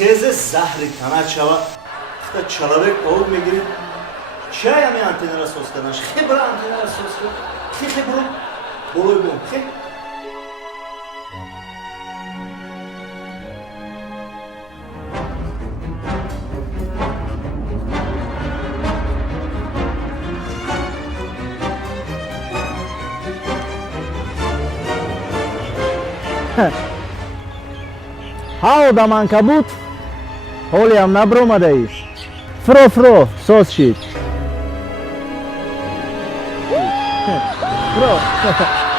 خیزه زهری تنت شوه خدا چلوک قود میگیریم چه همه انتنه را سوز کردنش خیلی برای انتنه را سوز کرد خیلی برو بروی بون خیلی Hau da mancabut, holiam na broma de aici. Fro, sos shit. Fro.